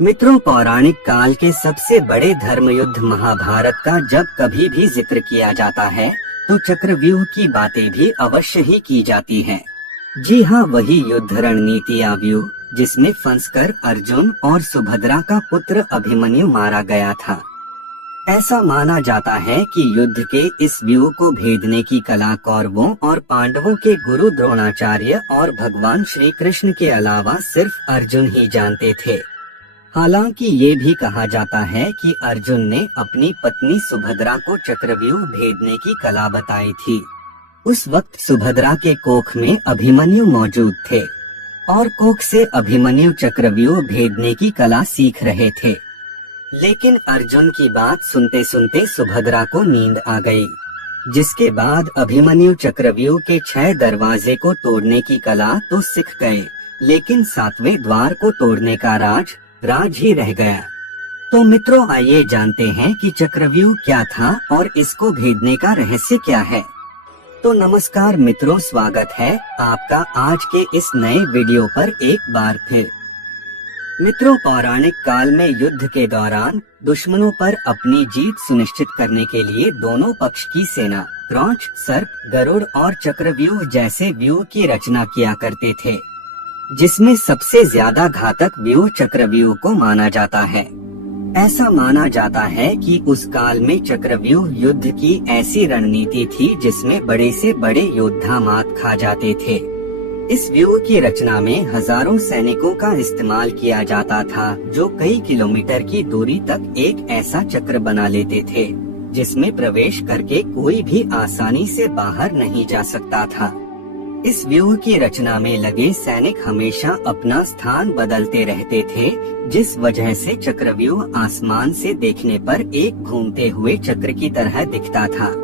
मित्रों, पौराणिक काल के सबसे बड़े धर्म युद्ध महाभारत का जब कभी भी जिक्र किया जाता है तो चक्रव्यूह की बातें भी अवश्य ही की जाती हैं। जी हाँ, वही युद्ध रणनीति व्यूह जिसमें फंसकर अर्जुन और सुभद्रा का पुत्र अभिमन्यु मारा गया था। ऐसा माना जाता है कि युद्ध के इस व्यूह को भेदने की कला कौरवों और पांडवों के गुरु द्रोणाचार्य और भगवान श्री कृष्ण के अलावा सिर्फ अर्जुन ही जानते थे। हालांकि ये भी कहा जाता है कि अर्जुन ने अपनी पत्नी सुभद्रा को चक्रव्यूह भेदने की कला बताई थी। उस वक्त सुभद्रा के कोख में अभिमन्यु मौजूद थे और कोख से अभिमन्यु चक्रव्यूह भेदने की कला सीख रहे थे। लेकिन अर्जुन की बात सुनते सुनते सुभद्रा को नींद आ गई, जिसके बाद अभिमन्यु चक्रव्यूह के 6 दरवाजे को तोड़ने की कला तो सीख गए, लेकिन 7वें द्वार को तोड़ने का राज ही रह गया। तो मित्रों, आइए जानते हैं कि चक्रव्यूह क्या था और इसको भेदने का रहस्य क्या है। तो नमस्कार मित्रों, स्वागत है आपका आज के इस नए वीडियो पर एक बार फिर। मित्रों, पौराणिक काल में युद्ध के दौरान दुश्मनों पर अपनी जीत सुनिश्चित करने के लिए दोनों पक्ष की सेना क्रौंच, सर्प, गरुड़ और चक्रव्यूह जैसे व्यूह की रचना किया करते थे, जिसमें सबसे ज्यादा घातक व्यूह चक्रव्यूह को माना जाता है। ऐसा माना जाता है कि उस काल में चक्रव्यूह युद्ध की ऐसी रणनीति थी जिसमें बड़े से बड़े योद्धा मात खा जाते थे। इस व्यूह की रचना में हजारों सैनिकों का इस्तेमाल किया जाता था, जो कई किलोमीटर की दूरी तक एक ऐसा चक्र बना लेते थे जिसमें प्रवेश करके कोई भी आसानी से बाहर नहीं जा सकता था। इस व्यूह की रचना में लगे सैनिक हमेशा अपना स्थान बदलते रहते थे, जिस वजह से चक्रव्यूह आसमान से देखने पर एक घूमते हुए चक्र की तरह दिखता था।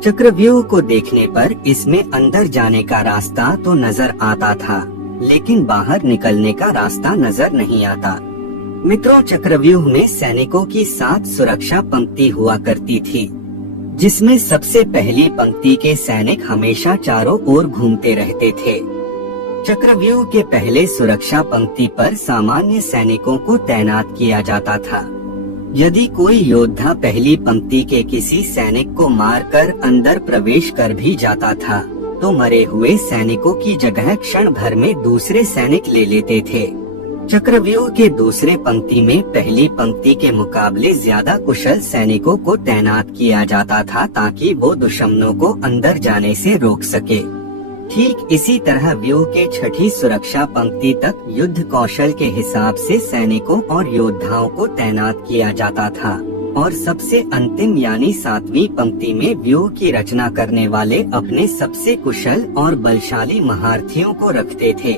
चक्रव्यूह को देखने पर इसमें अंदर जाने का रास्ता तो नजर आता था, लेकिन बाहर निकलने का रास्ता नजर नहीं आता। मित्रों, चक्रव्यूह में सैनिकों की 7 सुरक्षा पंक्ति हुआ करती थी, जिसमें सबसे पहली पंक्ति के सैनिक हमेशा चारों ओर घूमते रहते थे। चक्रव्यूह के पहले सुरक्षा पंक्ति पर सामान्य सैनिकों को तैनात किया जाता था। यदि कोई योद्धा पहली पंक्ति के किसी सैनिक को मारकर अंदर प्रवेश कर भी जाता था, तो मरे हुए सैनिकों की जगह क्षण भर में दूसरे सैनिक ले लेते थे। चक्रव्यूह के दूसरे पंक्ति में पहली पंक्ति के मुकाबले ज्यादा कुशल सैनिकों को तैनात किया जाता था, ताकि वो दुश्मनों को अंदर जाने से रोक सके। ठीक इसी तरह व्यूह के 6ठी सुरक्षा पंक्ति तक युद्ध कौशल के हिसाब से सैनिकों और योद्धाओं को तैनात किया जाता था, और सबसे अंतिम यानी 7वीं पंक्ति में व्यूह की रचना करने वाले अपने सबसे कुशल और बलशाली महारथियों को रखते थे।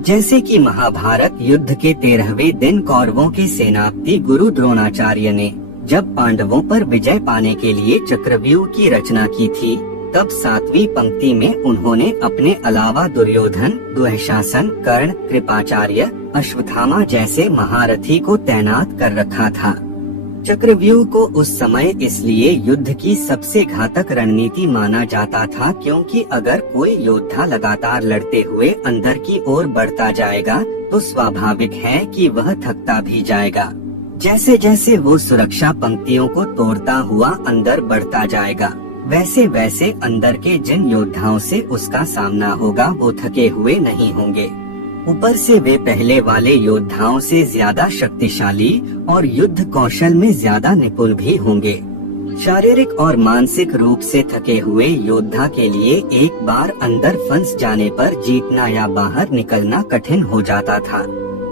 जैसे कि महाभारत युद्ध के 13वें दिन कौरवों के सेनापति गुरु द्रोणाचार्य ने जब पांडवों पर विजय पाने के लिए चक्रव्यूह की रचना की थी, तब 7वीं पंक्ति में उन्होंने अपने अलावा दुर्योधन, दुःशासन, कर्ण, कृपाचार्य, अश्वत्थामा जैसे महारथी को तैनात कर रखा था। चक्रव्यूह को उस समय इसलिए युद्ध की सबसे घातक रणनीति माना जाता था, क्योंकि अगर कोई योद्धा लगातार लड़ते हुए अंदर की ओर बढ़ता जाएगा तो स्वाभाविक है कि वह थकता भी जाएगा। जैसे जैसे वो सुरक्षा पंक्तियों को तोड़ता हुआ अंदर बढ़ता जाएगा, वैसे वैसे अंदर के जिन योद्धाओं से उसका सामना होगा वो थके हुए नहीं होंगे। ऊपर से वे पहले वाले योद्धाओं से ज्यादा शक्तिशाली और युद्ध कौशल में ज्यादा निपुण भी होंगे। शारीरिक और मानसिक रूप से थके हुए योद्धा के लिए एक बार अंदर फंस जाने पर जीतना या बाहर निकलना कठिन हो जाता था,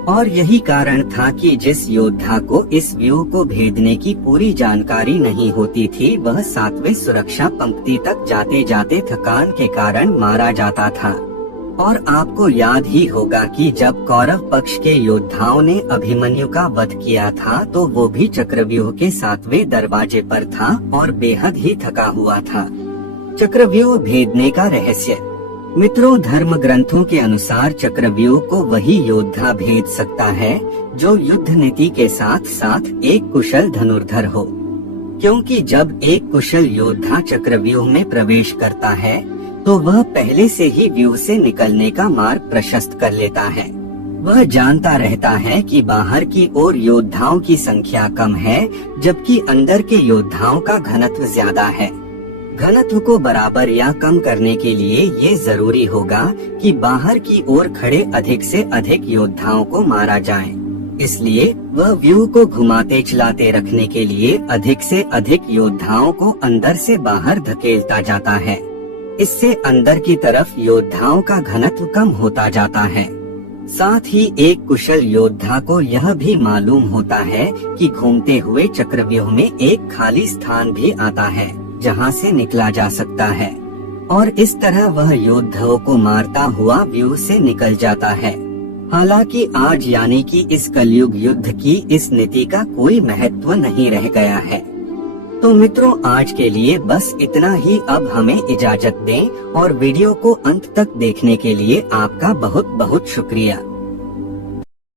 और यही कारण था कि जिस योद्धा को इस व्यूह को भेदने की पूरी जानकारी नहीं होती थी, वह 7वें सुरक्षा पंक्ति तक जाते जाते थकान के कारण मारा जाता था। और आपको याद ही होगा कि जब कौरव पक्ष के योद्धाओं ने अभिमन्यु का वध किया था, तो वो भी चक्रव्यूह के 7वें दरवाजे पर था और बेहद ही थका हुआ था। चक्रव्यूह भेदने का रहस्य। मित्रों, धर्म ग्रंथों के अनुसार चक्रव्यूह को वही योद्धा भेद सकता है जो युद्ध नीति के साथ साथ एक कुशल धनुर्धर हो, क्योंकि जब एक कुशल योद्धा चक्रव्यूह में प्रवेश करता है तो वह पहले से ही व्यूह से निकलने का मार्ग प्रशस्त कर लेता है। वह जानता रहता है कि बाहर की ओर योद्धाओं की संख्या कम है, जबकि अंदर के योद्धाओं का घनत्व ज्यादा है। घनत्व को बराबर या कम करने के लिए ये जरूरी होगा कि बाहर की ओर खड़े अधिक से अधिक योद्धाओं को मारा जाए। इसलिए वह व्यूह को घुमाते चलाते रखने के लिए अधिक से अधिक योद्धाओं को अंदर से बाहर धकेलता जाता है। इससे अंदर की तरफ योद्धाओं का घनत्व कम होता जाता है। साथ ही एक कुशल योद्धा को यह भी मालूम होता है कि घूमते हुए चक्रव्यूह में एक खाली स्थान भी आता है जहां से निकला जा सकता है, और इस तरह वह योद्धाओं को मारता हुआ व्यूह से निकल जाता है। हालांकि आज यानी कि इस कलयुग युद्ध की इस नीति का कोई महत्व नहीं रह गया है। तो मित्रों, आज के लिए बस इतना ही। अब हमें इजाजत दें और वीडियो को अंत तक देखने के लिए आपका बहुत बहुत शुक्रिया।